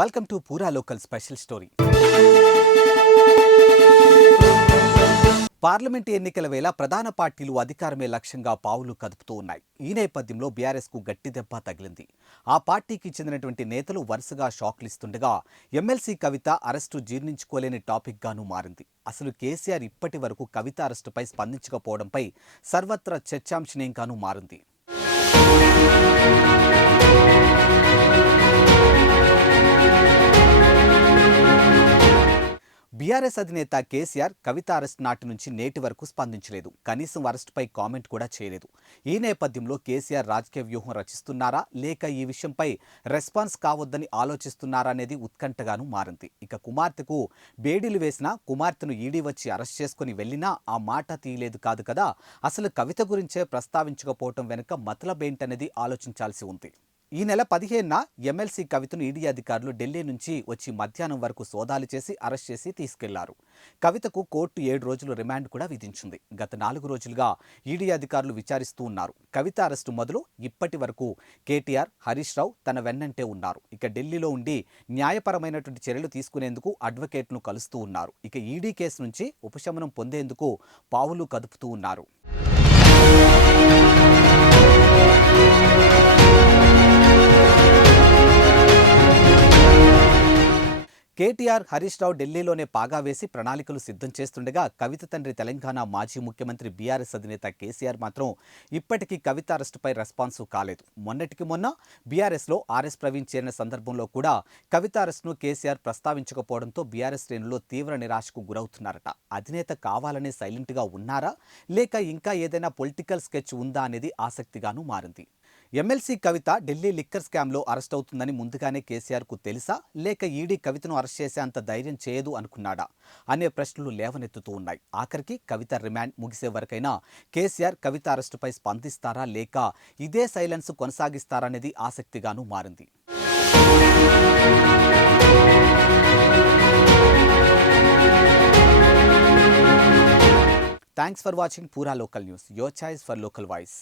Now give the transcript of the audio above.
Welcome to పూరా local special story. Parliament ఎన్నికల వేళ ప్రధాన పార్టీలు అధికారమే లక్ష్యంగా పావులు కదుపుతూ ఉన్నాయి. ఈ నేపథ్యంలో బీఆర్ఎస్కు గట్టి దెబ్బ తగిలింది. ఆ పార్టీకి చెందినటువంటి నేతలు వరుసగా షాక్లు ఇస్తుండగా ఎమ్మెల్సీ కవిత అరెస్టు జీర్ణించుకోలేని టాపిక్ గాను మారింది. అసలు కేసీఆర్ ఇప్పటి వరకు కవిత అరెస్టుపై స్పందించకపోవడంపై సర్వత్రా చర్చాంశనీయంగాను మారింది. బీఆర్ఎస్ అధినేత కేసీఆర్ కవిత అరెస్ట్ నాటి నుంచి నేటి వరకు స్పందించలేదు. కనీసం అరెస్టుపై కామెంట్ కూడా చేయలేదు. ఈ నేపథ్యంలో కేసీఆర్ రాజకీయ వ్యూహం రచిస్తున్నారా లేక ఈ విషయంపై రెస్పాన్స్ కావద్దని ఆలోచిస్తున్నారా అనేది ఉత్కంఠగాను మారింది. ఇక కుమార్తెకు బేడీలు వేసినా కుమార్తెను ఈడీ వచ్చి అరెస్ట్ చేసుకుని వెళ్ళినా ఆ మాట తీయలేదు కాదు కదా. అసలు కవిత గురించే ప్రస్తావించకపోవటం వెనుక మతలబేంటనేది ఆలోచించాల్సి ఉంది. ఈ నెల 15న ఎమ్మెల్సీ కవితను ఈడీ అధికారులు ఢిల్లీ నుంచి వచ్చి మధ్యాహ్నం వరకు సోదాలు చేసి అరెస్ట్ చేసి తీసుకెళ్లారు. కవితకు కోర్టు 7 రోజులు రిమాండ్ కూడా విధించింది. గత 4 రోజులుగా ఈడీ అధికారులు విచారిస్తూ ఉన్నారు. కవిత అరెస్టు మొదలు ఇప్పటి వరకు కేటీఆర్, హరీష్ రావు తన వెన్నంటే ఉన్నారు. ఇక ఢిల్లీలో ఉండి న్యాయపరమైనటువంటి చర్యలు తీసుకునేందుకు అడ్వకేట్ను కలుస్తూ ఉన్నారు. ఇక ఈడీ కేసు నుంచి ఉపశమనం పొందేందుకు పావులు కదుపుతూ ఉన్నారు. కేటీఆర్, హరీష్ రావు ఢిల్లీలోనే పాగా వేసి ప్రణాళికలు సిద్ధం చేస్తుండగా కవిత తండ్రి తెలంగాణ మాజీ ముఖ్యమంత్రి బీఆర్ఎస్ అధినేత కేసీఆర్ మాత్రం ఇప్పటికీ కవిత అరెస్టుపై రెస్పాన్సు కాలేదు. మొన్నటికి మొన్న బీఆర్ఎస్లో ఆర్ఎస్ ప్రవీణ్ చేరిన సందర్భంలో కూడా కవిత అరెస్టును కేసీఆర్ ప్రస్తావించకపోవడంతో బీఆర్ఎస్ శ్రేణుల్లో తీవ్ర నిరాశకు గురవుతున్నారట. అధినేత కావాలనే సైలెంట్గా ఉన్నారా లేక ఇంకా ఏదైనా పొలిటికల్ స్కెచ్ ఉందా అనేది ఆసక్తిగాను మారింది. ఎమ్మెల్సీ కవిత ఢిల్లీ లిక్కర్ స్కామ్లో అరెస్ట్ అవుతుందని ముందుగానే కేసీఆర్కు తెలుసా లేక ఈడీ కవితను అరెస్ట్ చేసే అంత ధైర్యం చేయదు అనుకున్నాడా అనే ప్రశ్నలు లేవనెత్తుతూ ఉన్నాయి. ఆఖరికి కవిత రిమాండ్ ముగిసే వరకైనా కేసీఆర్ కవిత అరెస్టుపై స్పందిస్తారా లేక ఇదే సైలెన్స్ కొనసాగిస్తారా అనేది ఆసక్తిగాను మారింది. థ్యాంక్స్ ఫర్ వాచింగ్ పూరా local news, your choice for local voice.